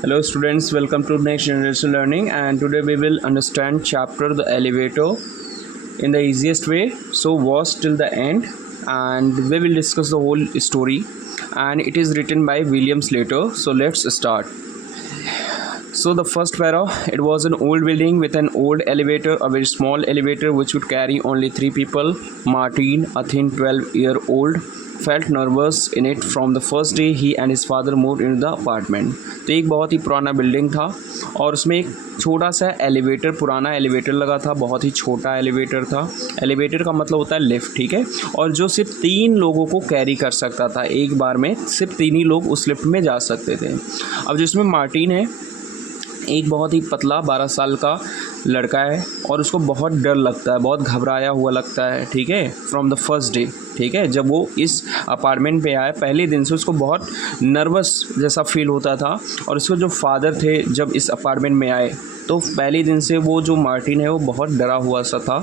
Hello students, welcome to Next Generation Learning, and today we will understand chapter The Elevator in the easiest way. So watch till the end and we will discuss the whole story, and it is written by William Slater. So let's start. So the first para, it was an old building with an old elevator, a very small elevator which would carry only three people. Martin, a thin 12-year-old, felt nervous in it from the first day he and his father moved into the apartment. तो एक बहुत ही पुराना building था और उसमें एक छोटा सा एलिवेटर, पुराना एलिवेटर लगा था, बहुत ही छोटा एलिवेटर था। एलिवेटर का मतलब होता है लिफ्ट, ठीक है, और जो सिर्फ 3 लोगों को कैरी कर सकता था। एक बार में सिर्फ 3 ही लोग उस लिफ्ट में जा सकते थे। अब जिसमें मार्टिन है, एक बहुत ही पतला 12 साल का लड़का है और उसको बहुत डर लगता है, बहुत घबराया हुआ लगता है, ठीक है, फ्रॉम द फर्स्ट डे। ठीक है, जब वो इस अपार्टमेंट पे आया पहले दिन से उसको बहुत नर्वस जैसा फील होता था। और उसके जो फादर थे जब इस अपार्टमेंट में आए तो पहले दिन से वो जो मार्टिन है वो बहुत डरा हुआ सा था।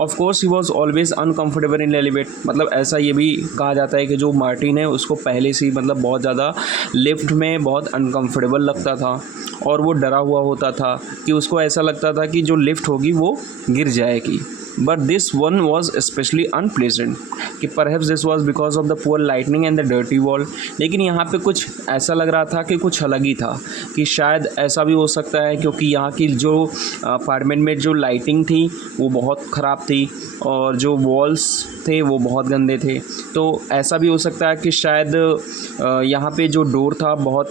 Of course he was always uncomfortable in elevate, मतलब ऐसा ये भी कहा जाता है कि जो मार्टिन है उसको पहले से ही मतलब बहुत ज़्यादा लिफ्ट में बहुत अनकम्फर्टेबल लगता था और वो डरा हुआ होता था कि उसको ऐसा लगता था कि जो लिफ्ट होगी वो गिर जाएगी। But this one was specially unpleasant, कि perhaps this was because of the poor lightning and the dirty wall. लेकिन यहाँ पे कुछ ऐसा लग रहा था कि कुछ अलग ही था, कि शायद ऐसा भी हो सकता है क्योंकि यहाँ की जो अपार्टमेंट में जो लाइटिंग थी वो बहुत ख़राब थी और जो वॉल्स थे वो बहुत गंदे थे। तो ऐसा भी हो सकता है कि शायद यहाँ पे जो डोर था बहुत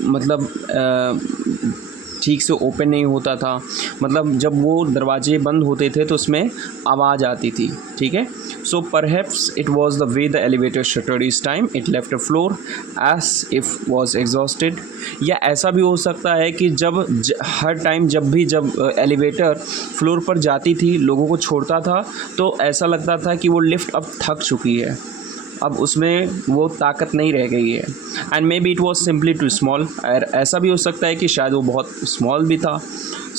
मतलब ठीक से ओपन नहीं होता था, मतलब जब वो दरवाजे बंद होते थे तो उसमें आवाज़ आती थी। ठीक है, so perhaps it was the way the elevator shuttered this time it left a floor as if was exhausted. या ऐसा भी हो सकता है कि हर टाइम जब एलिवेटर फ्लोर पर जाती थी, लोगों को छोड़ता था, तो ऐसा लगता था कि वो लिफ्ट अब थक चुकी है, अब उसमें वो ताकत नहीं रह गई है। And maybe it was simply too small, और ऐसा भी हो सकता है कि शायद वो बहुत स्मॉल भी था।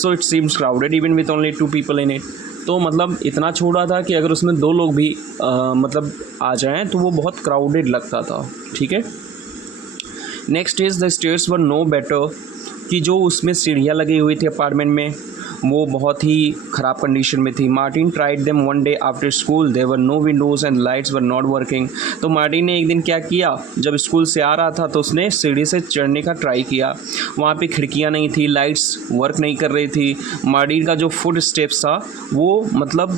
So it seems crowded even with only 2 people in it. तो मतलब इतना छोटा था कि अगर उसमें 2 लोग भी मतलब आ जाएं तो वो बहुत क्राउडेड लगता था। ठीक है, next is the stairs were no better, कि जो उसमें सीढ़ियाँ लगी हुई थी अपार्टमेंट में वो बहुत ही ख़राब कंडीशन में थी। Martin tried them one day after school, there were no windows and lights were not working. तो मार्टिन ने एक दिन क्या किया, जब स्कूल से आ रहा था तो उसने सीढ़ी से चढ़ने का ट्राई किया। वहाँ पे खिड़कियाँ नहीं थी, लाइट्स वर्क नहीं कर रही थी। मार्टिन का जो फुट स्टेप्स था वो मतलब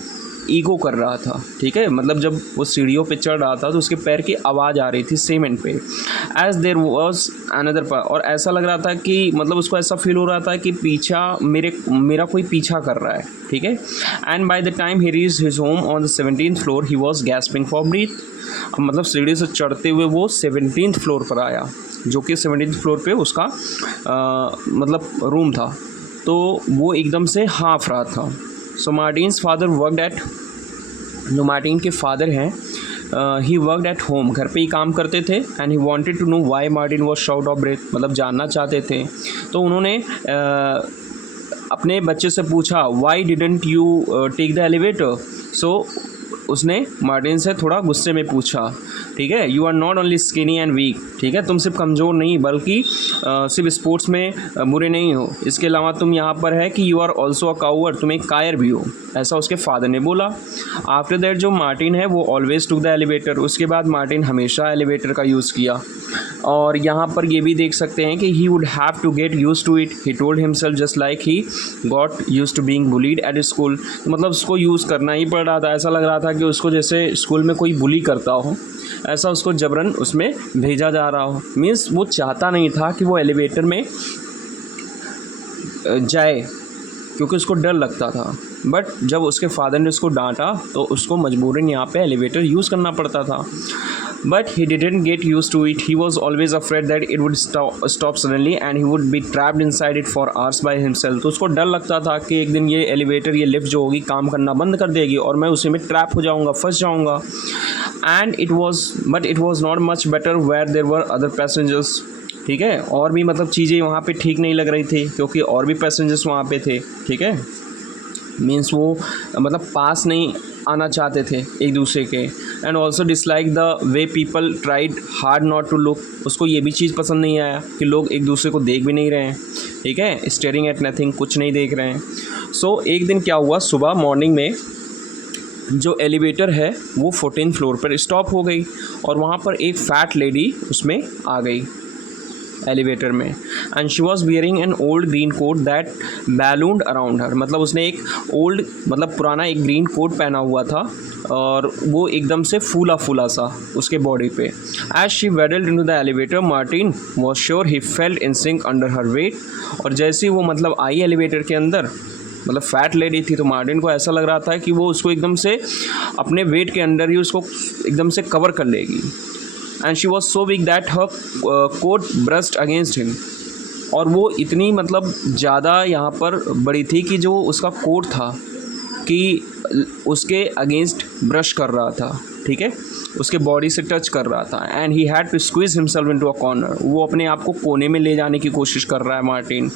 ईगो कर रहा था। ठीक है, मतलब जब वो सीढ़ियों पे चढ़ रहा था तो उसके पैर की आवाज़ आ रही थी सीमेंट पे। एज देयर वॉज अनदर, और ऐसा लग रहा था कि मतलब उसको ऐसा फील हो रहा था कि मेरा कोई पीछा कर रहा है। ठीक है, and by the time he reached his home on the 17th floor he was gasping for breath. मतलब सीढ़ी से चढ़ते हुए वो 17th फ्लोर पर आया, जो कि 17th फ्लोर पे उसका मतलब रूम था, तो वो एकदम से हाँफ रहा था। सो मार्टिन्स फादर वर्कड एट, जो मार्टिन के फादर हैं ही वर्कड एट होम, घर पे ही काम करते थे। And he wanted to know why Martin was short of breath, मतलब जानना चाहते थे। तो उन्होंने अपने बच्चे से पूछा why didn't you take the elevator. So उसने मार्टिन से थोड़ा गुस्से में पूछा, ठीक है, you are not only skinny and weak, ठीक है, तुम सिर्फ कमज़ोर नहीं बल्कि सिर्फ स्पोर्ट्स में बुरे नहीं हो, इसके अलावा तुम यहाँ पर है कि यू आर ऑल्सो अ काउवर्ड, तुम एक कायर भी हो, ऐसा उसके फादर ने बोला। आफ्टर दैट जो मार्टिन है वो ऑलवेज टुक द एलिवेटर, उसके बाद मार्टिन हमेशा एलिवेटर का यूज़ किया। और यहाँ पर ये भी देख सकते हैं कि he would have to get used to it, he told himself just like he got used to being bullied at school. तो मतलब उसको यूज़ करना ही पड़ रहा था, ऐसा लग रहा था कि उसको जैसे स्कूल में कोई बुली करता हो, ऐसा उसको जबरन उसमें भेजा जा रहा हो। मीन्स वो चाहता नहीं था कि वो एलिवेटर में जाए क्योंकि उसको डर लगता था। बट जब उसके फादर ने उसको डांटा तो उसको मजबूरन यहाँ पे एलिवेटर यूज़ करना पड़ता था। But he didn't get used to it, he was always afraid that it would stop suddenly and he would be trapped inside it for hours by himself. तो उसको डर लगता था कि एक दिन ये एलिवेटर, ये लिफ्ट जो होगी काम करना बंद कर देगी और मैं उसी में ट्रैप हो जाऊँगा, फंस जाऊँगा। And it was not much better where there were other passengers. ठीक है, और भी मतलब चीज़ें वहाँ पे ठीक नहीं लग रही थी क्योंकि और भी पैसेंजर्स वहाँ पे थे। ठीक है, मीन्स वो मतलब पास नहीं आना चाहते थे एक दूसरे के, and also dislike the way people tried hard not to look. उसको ये भी चीज़ पसंद नहीं आया कि लोग एक दूसरे को देख भी नहीं रहे हैं, ठीक है, स्टेयरिंग एट नथिंग, कुछ नहीं देख रहे हैं। सो एक दिन क्या हुआ, सुबह मॉर्निंग में जो एलिवेटर है वो 14th फ्लोर पर स्टॉप हो गई और वहाँ पर एक फ़ैट लेडी उसमें आ गई एलिवेटर में, and she was wearing an old green coat that ballooned around her. मतलब उसने एक ओल्ड मतलब पुराना एक ग्रीन कोट पहना हुआ था और वो एकदम से फूला फूला सा उसके बॉडी पे। As she waddled into the elevator Martin was sure he felt in sink under her weight. और जैसे ही वो मतलब आई एलिवेटर के अंदर, मतलब फ़ैट लेडी थी, तो मार्टिन को ऐसा लग रहा था कि वो उसको एकदम से अपने वेट के अंदर ही उसको एकदम से कवर कर लेगी। And she was so big that her coat brushed against him. और वो इतनी मतलब ज़्यादा यहाँ पर बड़ी थी कि जो उसका कोट था कि उसके अगेंस्ट ब्रश कर रहा था, ठीक है, उसके बॉडी से टच कर रहा था। And he had to squeeze himself into a corner. वो अपने आप को कोने में ले जाने की कोशिश कर रहा है Martin.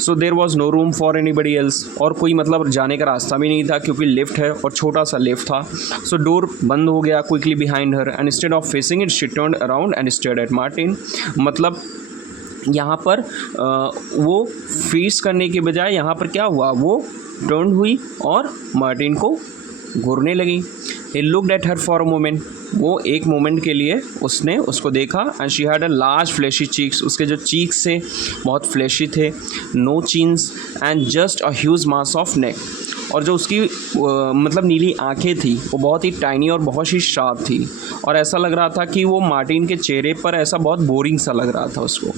So there was no room for anybody else. और कोई मतलब जाने का रास्ता भी नहीं था क्योंकि लिफ्ट है और छोटा सा लिफ्ट था। सो डोर बंद हो गया quickly behind her and instead of facing it she turned around and stared at Martin. मतलब यहाँ पर वो फेस करने के बजाय यहाँ पर क्या हुआ, वो टर्न हुई और मार्टिन को घूरने लगी। He looked at her for a moment. वो एक मोमेंट के लिए उसने उसको देखा। And she had a large fleshy cheeks. उसके जो चीक्स थे बहुत फ्लैशी थे, no chins and just a huge mass of neck. और जो उसकी मतलब नीली आंखें थी वो बहुत ही टाइनी और बहुत ही शार्प थी। और ऐसा लग रहा था कि वो मार्टिन के चेहरे पर ऐसा बहुत बोरिंग सा लग रहा था उसको।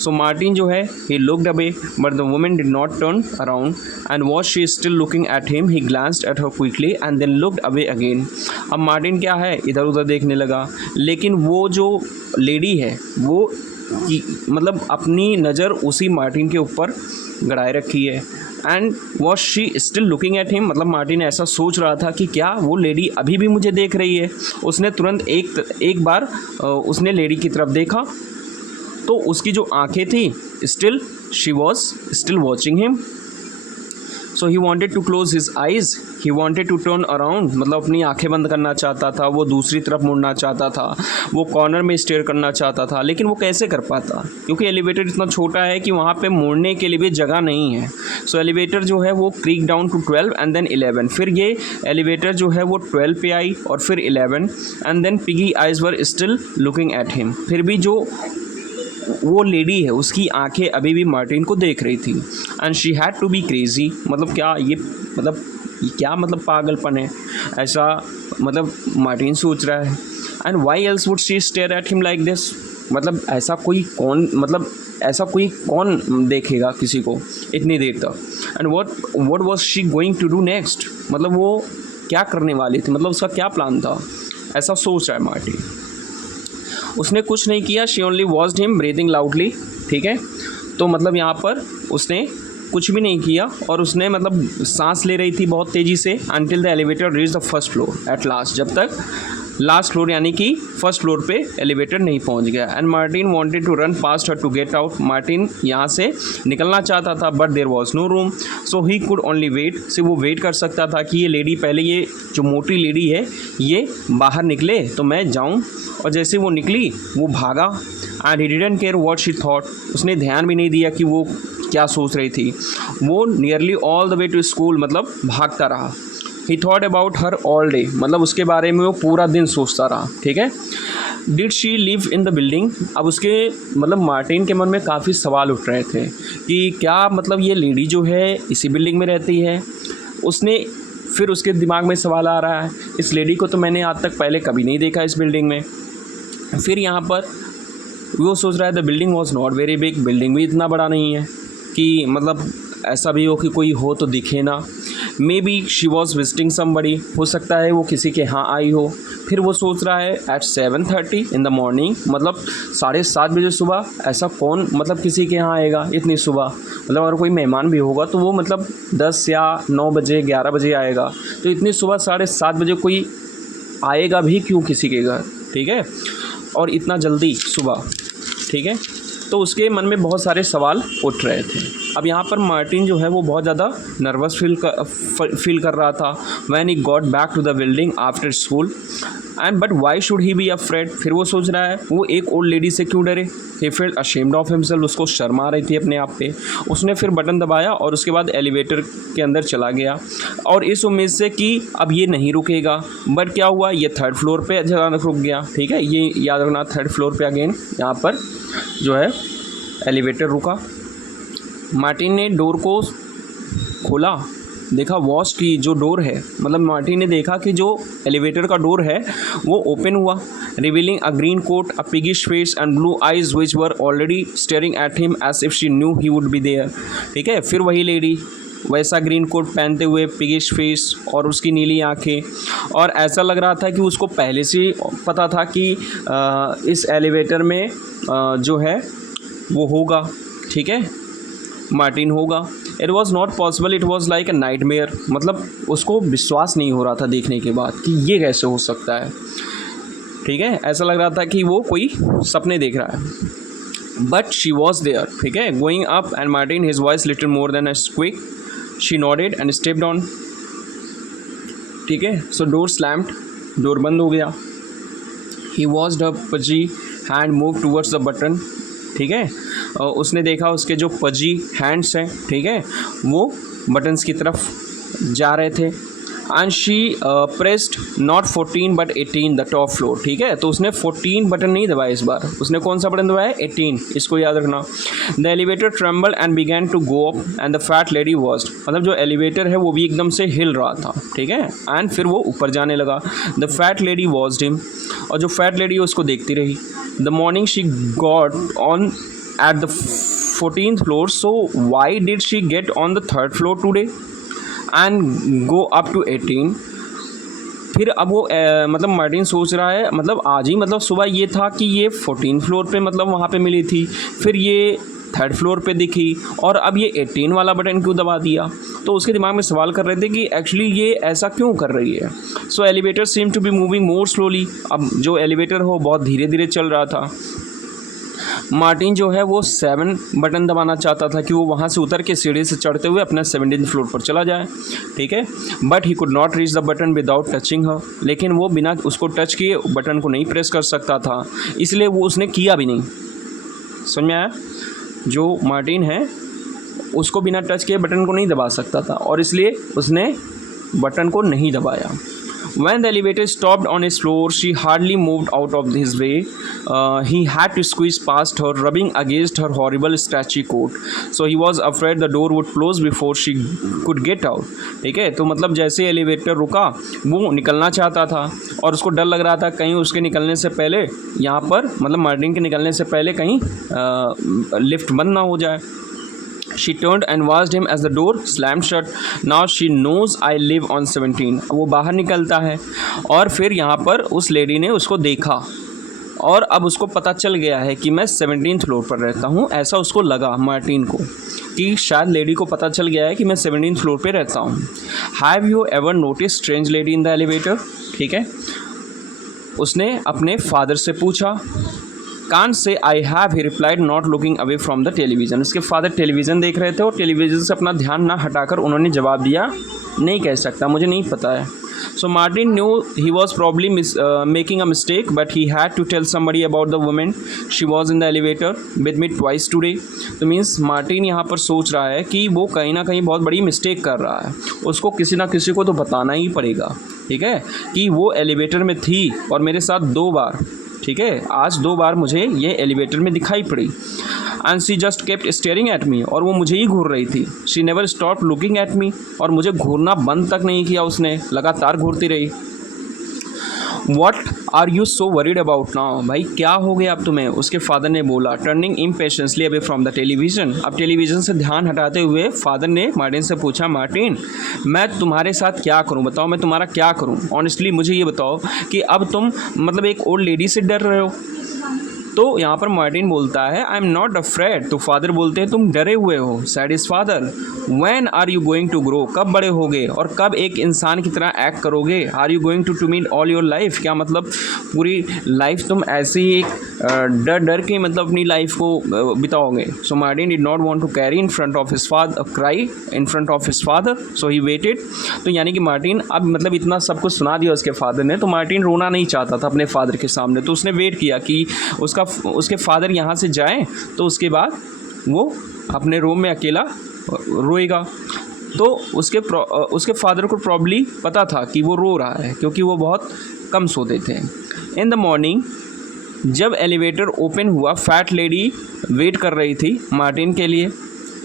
सो मार्टिन जो है he looked away but the woman did not turn around and was she still looking at him. He glanced at her quickly and then looked away again. अब मार्टिन क्या है, इधर उधर देखने लगा, लेकिन वो जो लेडी है वो मतलब अपनी नज़र उसी मार्टिन के ऊपर गड़ाए रखी है। And was she still looking at him. मतलब मार्टिन ऐसा सोच रहा था कि क्या वो लेडी अभी भी मुझे देख रही है। उसने तुरंत एक बार उसने लेडी की तरफ देखा तो उसकी जो आंखें थी still she was still watching him. So he wanted to close his eyes, he wanted to turn around. मतलब अपनी आंखें बंद करना चाहता था, वो दूसरी तरफ मुड़ना चाहता था, वो कॉर्नर में स्टेयर करना चाहता था, लेकिन वो कैसे कर पाता क्योंकि एलिवेटर इतना छोटा है कि वहाँ पे मुड़ने के लिए भी जगह नहीं है। सो एलिवेटर जो है वो creaked down to 12 and then 11। फिर ये एलिवेटर जो है वो 12 पे आई और फिर 11 and then piggy eyes were still looking at him. फिर भी जो वो लेडी है उसकी आंखें अभी भी मार्टिन को देख रही थी। And she had to be crazy. मतलब क्या ये मतलब पागलपन है, ऐसा मतलब मार्टिन सोच रहा है। And why else would she stare at him like this. मतलब ऐसा कोई कौन देखेगा किसी को इतनी देर तक। And what was she going to do next. मतलब वो क्या करने वाली थी, मतलब उसका क्या प्लान था, ऐसा सोच रहा है मार्टिन। उसने कुछ नहीं किया, she only watched him breathing loudly, ठीक है। तो मतलब यहाँ पर उसने कुछ भी नहीं किया और उसने मतलब सांस ले रही थी बहुत तेज़ी से until the elevator reach the first floor at last. जब तक लास्ट फ्लोर यानी कि फर्स्ट फ्लोर पे एलिवेटर नहीं पहुंच गया। And Martin wanted to run past her to get out. Martin यहाँ से निकलना चाहता था but there was no room, so he could only wait. सिर्फ वो वेट कर सकता था कि ये लेडी पहले, ये जो मोटी लेडी है ये बाहर निकले तो मैं जाऊँ। और जैसे वो निकली वो भागा। And he didn't care what she thought. उसने ध्यान भी नहीं दिया कि वो क्या सोच रही थी। वो nearly all the way to school मतलब भागता रहा। He thought about her all day. मतलब उसके बारे में वो पूरा दिन सोचता रहा, ठीक है। Did she live in the building. अब उसके मतलब मार्टिन के मन में काफ़ी सवाल उठ रहे थे कि क्या मतलब ये लेडी जो है इसी बिल्डिंग में रहती है। फिर उसके दिमाग में सवाल आ रहा है, इस लेडी को तो मैंने आज तक पहले कभी नहीं देखा इस बिल्डिंग में। फिर यहाँ पर वो सोच रहा है the building was not very big. Building भी इतना बड़ा नहीं है कि मतलब ऐसा भी हो कि कोई हो तो दिखे ना। May be she was visiting somebody. हो सकता है वो किसी के यहाँ आई हो। फिर वो सोच रहा है एट 7:30 इन द मॉर्निंग, मतलब 7:30 बजे सुबह। ऐसा कौन मतलब किसी के यहाँ आएगा इतनी सुबह। मतलब अगर कोई मेहमान भी होगा तो वो मतलब 10 या 9 बजे 11 बजे आएगा। तो इतनी सुबह 7:30 बजे कोई आएगा भी क्यों किसी के घर, ठीक है, और इतना जल्दी सुबह, ठीक है। तो उसके मन में बहुत सारे सवाल उठ रहे थे। अब यहाँ पर मार्टिन जो है वो बहुत ज़्यादा नर्वस फील कर रहा था when he got back to the building after school and but why should he be afraid. फिर वो सोच रहा है वो एक ओल्ड लेडी से क्यों डरे। He felt ashamed of himself, उसको शर्म आ रही थी अपने आप पे। उसने फिर बटन दबाया और उसके बाद एलिवेटर के अंदर चला गया और इस उम्मीद से कि अब ये नहीं रुकेगा। बट क्या हुआ, ये 3rd फ्लोर पे अचानक रुक गया। ठीक है, ये याद रखना 3rd फ्लोर पे अगेन यहाँ पर जो है एलिवेटर रुका। मार्टिन ने डोर को खोला, देखा वॉश की जो डोर है, मतलब मार्टिन ने देखा कि जो एलिवेटर का डोर है वो ओपन हुआ, revealing a green coat, a piggish face and blue eyes which were already staring at him as if she knew he would be there. ठीक है, फिर वही लेडी वैसा ग्रीन कोट पहनते हुए, पिगिश फेस और उसकी नीली आंखें, और ऐसा लग रहा था कि उसको पहले से पता था कि इस एलिवेटर में जो है वो होगा। ठीक है, मार्टिन होगा। It was not possible, it was like a nightmare, मतलब उसको विश्वास नहीं हो रहा था देखने के बाद कि ये कैसे हो सकता है। ठीक है, ऐसा लग रहा था कि वो कोई सपने देख रहा है। But she was there. ठीक है, going up and Martin his voice little more than a squeak, she nodded and stepped on. ठीक है, सो डोर स्लैम्ड, डोर बंद हो गया। He waved a pudgy hand move towards the button. ठीक है, उसने देखा उसके जो पजी हैंड्स हैं, ठीक है, वो बटन्स की तरफ जा रहे थे। And she pressed not 14 but 18 the top floor. ठीक है, तो उसने 14 बटन नहीं दबाया, इस बार उसने कौन सा बटन दबाया, 18, इसको याद रखना। The elevator tremble and began to go up and the fat lady was, मतलब जो एलिवेटर है वो भी एकदम से हिल रहा था। ठीक है, एंड फिर वो ऊपर जाने लगा। द फैट लेडी वॉज्ड हिम, और जो फैट लेडी है उसको देखती रही। The morning she got on at the 14th floor, so why did she get on the 3rd floor today and go up to 18? फिर अब वो मतलब मार्टिन सोच रहा है, मतलब आज ही, मतलब सुबह ये था कि ये 14th फ्लोर पे मतलब वहाँ पे मिली थी, फिर ये 3rd फ्लोर पे दिखी, और अब ये 18 वाला बटन क्यों दबा दिया। तो उसके दिमाग में सवाल कर रहे थे कि एक्चुअली ये ऐसा क्यों कर रही है। So elevator seem to be moving more slowly, अब जो एलिवेटर हो बहुत धीरे धीरे चल रहा था। मार्टिन जो है वो 7 बटन दबाना चाहता था कि वो वहाँ से उतर के सीढ़ी से चढ़ते हुए अपने 17th फ्लोर पर चला जाए। ठीक है, but he could not reach the button without touching her, लेकिन वो बिना उसको टच किए बटन को नहीं प्रेस कर सकता था, इसलिए वो उसने किया भी नहीं। समझ में आया, जो मार्टिन है उसको बिना टच किए बटन को नहीं दबा सकता था, और इसलिए उसने बटन को नहीं दबाया। When the elevator stopped on his floor, she hardly moved out of his way. He had to squeeze past her, rubbing against her horrible starchy coat. So he was afraid the door would close before she could get out. ठीक है, तो मतलब जैसे elevator रुका वो निकलना चाहता था, और उसको डर लग रहा था कहीं उसके निकलने से पहले यहाँ पर, मतलब मार्टिन के निकलने से पहले कहीं लिफ्ट बंद ना हो जाए। She turned and watched him as the door slammed shut. Now she knows I live on 17. वो बाहर निकलता है, और फिर यहाँ पर उस लेडी ने उसको देखा, और अब उसको पता चल गया है कि मैं 17th फ्लोर पर रहता हूँ। ऐसा उसको लगा मार्टिन को कि शायद लेडी को पता चल गया है कि मैं 17th फ्लोर पर रहता हूँ। Have you ever notice strange lady in the elevator? ठीक है, उसने अपने फादर से पूछा। Can't say I have, he replied not looking away from the television. उसके फादर टेलीविज़न देख रहे थे और टेलीविज़न से अपना ध्यान ना हटाकर उन्होंने जवाब दिया, नहीं कह सकता, मुझे नहीं पता है। So Martin knew he was probably making a mistake, but he had to tell somebody about the women she was in the elevator with me twice today. तो मीन्स मार्टिन यहाँ पर सोच रहा है कि वो कहीं ना कहीं बहुत बड़ी मिस्टेक कर रहा है, उसको किसी ना किसी को तो बताना ही पड़ेगा। ठीक है, कि वो एलिवेटर में थी और मेरे साथ 2 बार, ठीक है, आज 2 बार मुझे ये एलिवेटर में दिखाई पड़ी। And she just kept staring at me, और वो मुझे ही घूर रही थी। She never stop looking at me, और मुझे घूरना बंद तक नहीं किया उसने, लगातार घूरती रही। What are you so worried about now? भाई क्या हो गया अब तुम्हें? उसके फादर ने बोला, turning impatiently away from the television. अब टेलीविज़न से ध्यान हटाते हुए फादर ने मार्टिन से पूछा, मार्टिन मैं तुम्हारे साथ क्या करूं, बताओ मैं तुम्हारा क्या करूं? ऑनेस्टली मुझे ये बताओ कि अब तुम मतलब एक ओल्ड लेडी से डर रहे हो, तो यहाँ पर मार्टिन बोलता है आई एम नॉट अफ्रेड, तो फादर बोलते हैं तुम डरे हुए हो। Said his father, when are you going to grow, कब बड़े होगे और कब एक इंसान की तरह एक्ट करोगे। Are you going to meet all your life, क्या मतलब पूरी लाइफ तुम ऐसे ही एक डर डर के मतलब अपनी लाइफ को बिताओगे। So Martin did not want to carry in front of his father, cry in front of his father, so he waited. तो यानी कि मार्टिन अब मतलब इतना सब कुछ सुना दिया उसके फादर ने, तो मार्टिन रोना नहीं चाहता था अपने फादर के सामने, तो उसने वेट किया कि उसके फादर यहाँ से जाएं, तो उसके बाद वो अपने रूम में अकेला रोएगा। तो उसके फादर को प्रॉब्ली पता था कि वो रो रहा है, क्योंकि वो बहुत कम सोते थे। इन द मॉर्निंग जब एलिवेटर ओपन हुआ, फैट लेडी वेट कर रही थी मार्टिन के लिए।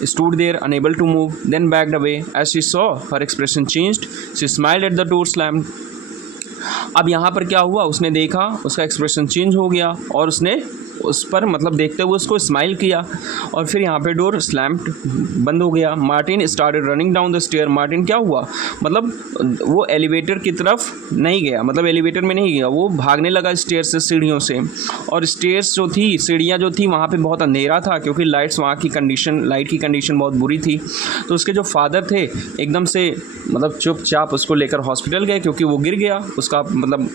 Stood there unable to move, then backed away. As she saw, her expression changed. She smiled at the door slammed. अब यहाँ पर क्या हुआ, उसने देखा उसका एक्सप्रेशन चेंज हो गया और उसने उस पर मतलब देखते हुए उसको स्माइल किया, और फिर यहाँ पे डोर स्लैम्ड, बंद हो गया। Martin started running down the stair. Martin क्या हुआ, मतलब वो एलिवेटर की तरफ नहीं गया, मतलब एलिवेटर में नहीं गया, वो भागने लगा स्टेयर से, सीढ़ियों से। और स्टेयर्स जो थी, सीढ़ियाँ जो थी, वहाँ पे बहुत अंधेरा था, क्योंकि लाइट की कंडीशन बहुत बुरी थी। तो उसके जो फादर थे एकदम से मतलब चुपचाप उसको लेकर हॉस्पिटल गए, क्योंकि वो गिर गया, उसका मतलब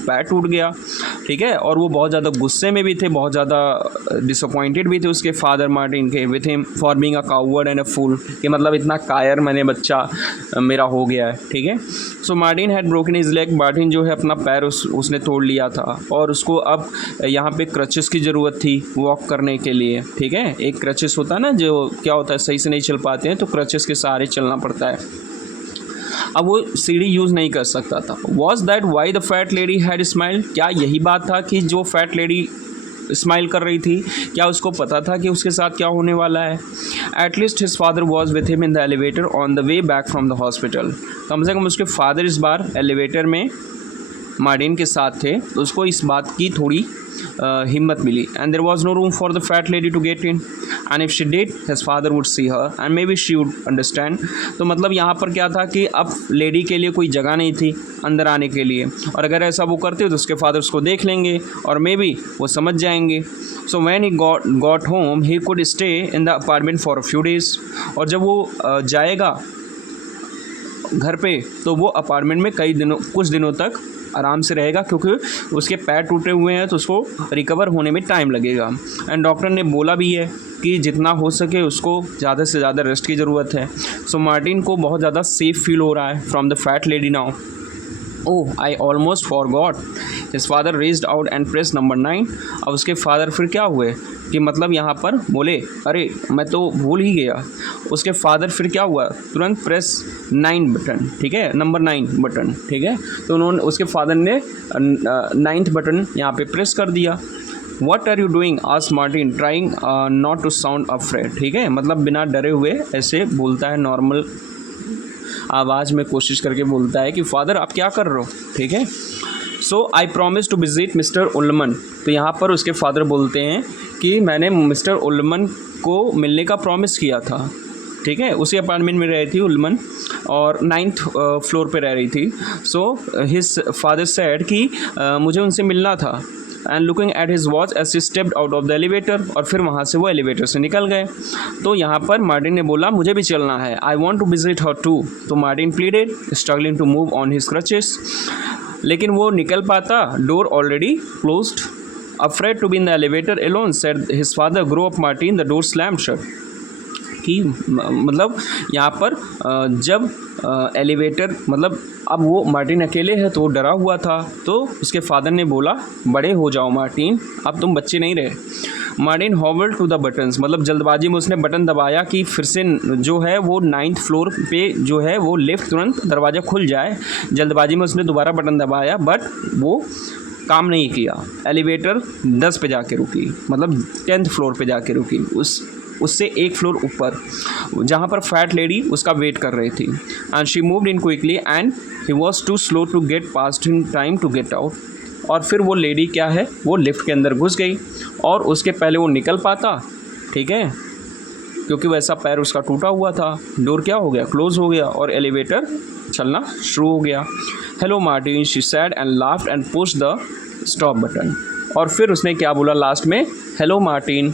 पैर टूट गया, ठीक है। और वो बहुत ज़्यादा गुस्से में भी थे, बहुत ज़्यादा डिसअपॉइंटेड भी थे उसके फादर मार्टिन के with him for being a coward and a fool, कि मतलब इतना कायर मैंने बच्चा मेरा हो गया है, ठीक है। So Martin had broken his leg. Martin जो है अपना पैर उसने तोड़ लिया था, और उसको अब यहाँ पे क्रचेस की ज़रूरत थी वॉक करने के लिए, ठीक है। एक क्रचेस होता है ना, जो क्या होता है सही से नहीं चल पाते हैं, तो क्रचेस के सहारे चलना पड़ता है। अब वो सीढ़ी यूज़ नहीं कर सकता था। Was that why the fat lady had smiled, क्या यही बात था कि जो फैट लेडी स्माइल कर रही थी, क्या उसको पता था कि उसके साथ क्या होने वाला है। At least his father was with him in the elevator on the way back from the hospital. कम से कम उसके फादर इस बार एलिवेटर में मार्टिन के साथ थे, तो उसको इस बात की थोड़ी हिम्मत मिली। And there was no room for the fat lady to get in, and if she did his father would see her and maybe she would understand. तो मतलब यहाँ पर क्या था कि अब लेडी के लिए कोई जगह नहीं थी अंदर आने के लिए, और अगर ऐसा वो करते तो उसके फादर उसको देख लेंगे और मे बी वो समझ जाएंगे। So when he got home he could stay in the apartment for a few days. और जब वो जाएगा घर पे, तो वो अपार्टमेंट में कुछ दिनों तक आराम से रहेगा, क्योंकि उसके पैर टूटे हुए हैं, तो उसको रिकवर होने में टाइम लगेगा। एंड डॉक्टर ने बोला भी है कि जितना हो सके उसको ज़्यादा से ज़्यादा रेस्ट की ज़रूरत है। सो मार्टिन को बहुत ज़्यादा सेफ फील हो रहा है from the fat lady now. Oh I almost forgot. His father raised out and press number 9। अब उसके फादर फिर क्या हुए कि मतलब यहाँ पर बोले अरे मैं तो भूल ही गया। उसके फादर फिर क्या हुआ, तुरंत प्रेस 9 बटन, ठीक है, नंबर 9 बटन, ठीक है। तो उसके फादर ने 9th बटन यहाँ पे प्रेस कर दिया। What are you doing asked Martin trying not to sound afraid, ठीक है, मतलब बिना डरे हुए ऐसे बोलता है, नॉर्मल आवाज़ में कोशिश करके बोलता है कि फादर आप क्या कर रहे हो, ठीक है। So I promise to visit mister Ullman. तो यहाँ पर उसके फादर बोलते हैं कि मैंने मिस्टर उल्लमन को मिलने का प्रॉमिस किया था, ठीक है। उसी अपार्टमेंट में रह रही थी उल्लमन, और 9th फ्लोर पे रह रही थी। सो हिज फादर सेड कि मुझे उनसे मिलना था। And looking at his watch as he stepped out of the elevator, और फिर वहाँ से वो एलिवेटर से निकल गए। तो यहाँ पर मार्टिन ने बोला मुझे भी चलना है, I want to visit her too. तो Martin pleaded struggling to move on his crutches, लेकिन वो निकल पाता, door already closed. Afraid to be in the elevator alone said his father, grow up Martin, the door slammed shut. कि मतलब यहाँ पर जब एलिवेटर मतलब अब वो मार्टिन अकेले है तो वो डरा हुआ था, तो उसके फादर ने बोला बड़े हो जाओ मार्टिन, अब तुम बच्चे नहीं रहे। Martin hovered to the buttons, मतलब जल्दबाजी में उसने बटन दबाया कि फिर से जो है वो 9th फ्लोर पे जो है वो लिफ्ट तुरंत दरवाज़ा खुल जाए। जल्दबाजी में उसने दोबारा बटन दबाया, बट वो काम नहीं किया। एलिवेटर 10 पे जाके रुकी, मतलब 10th फ्लोर पे जाके रुकी, उससे एक फ्लोर ऊपर, जहाँ पर फैट लेडी उसका वेट कर रही थी। And she moved in quickly and he was too slow to get past in time to get out. और फिर वो लेडी क्या है, वो लिफ्ट के अंदर घुस गई, और उसके पहले वो निकल पाता, ठीक है, क्योंकि वैसा पैर उसका टूटा हुआ था। डोर क्या हो गया, क्लोज हो गया, और एलिवेटर चलना शुरू हो गया। Hello Martin, she said and laughed and pushed the stop button. और फिर उसने क्या बोला लास्ट में, hello Martin,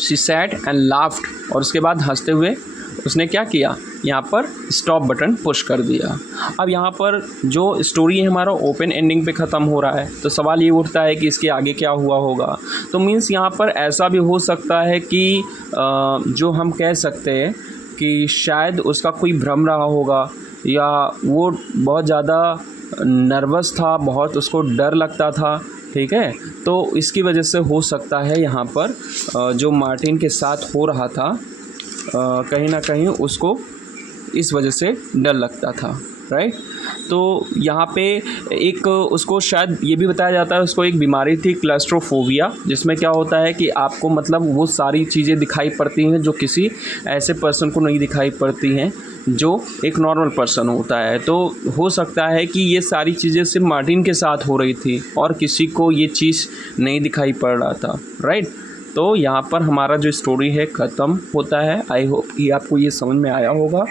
she said and laughed, और उसके बाद हंसते हुए उसने क्या किया, यहाँ पर स्टॉप बटन पुश कर दिया। अब यहाँ पर जो स्टोरी है हमारा ओपन एंडिंग पे ख़त्म हो रहा है, तो सवाल ये उठता है कि इसके आगे क्या हुआ होगा। तो मीन्स यहाँ पर ऐसा भी हो सकता है कि जो हम कह सकते हैं कि शायद उसका कोई भ्रम रहा होगा, या वो बहुत ज़्यादा नर्वस था, बहुत उसको डर लगता था, ठीक है। तो इसकी वजह से हो सकता है यहाँ पर जो मार्टिन के साथ हो रहा था कहीं ना कहीं उसको इस वजह से डर लगता था, राइट। तो यहाँ पे एक उसको शायद ये भी बताया जाता है, उसको एक बीमारी थी क्लस्ट्रोफोबिया, जिसमें क्या होता है कि आपको मतलब वो सारी चीज़ें दिखाई पड़ती हैं जो किसी ऐसे पर्सन को नहीं दिखाई पड़ती हैं जो एक नॉर्मल पर्सन होता है। तो हो सकता है कि ये सारी चीज़ें सिर्फ मार्टिन के साथ हो रही थी और किसी को ये चीज़ नहीं दिखाई पड़ रहा था, राइट। तो यहाँ पर हमारा जो स्टोरी है ख़त्म होता है। आई होप कि आपको ये समझ में आया होगा,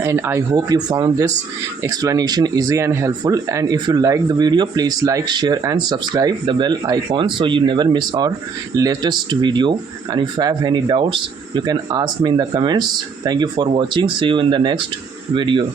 and I hope you found this explanation easy and helpful. And if you like the video, please like, share and subscribe the bell icon so you never miss our latest video. And if you have any doubts, you can ask me in the comments. Thank you for watching. See you in the next video.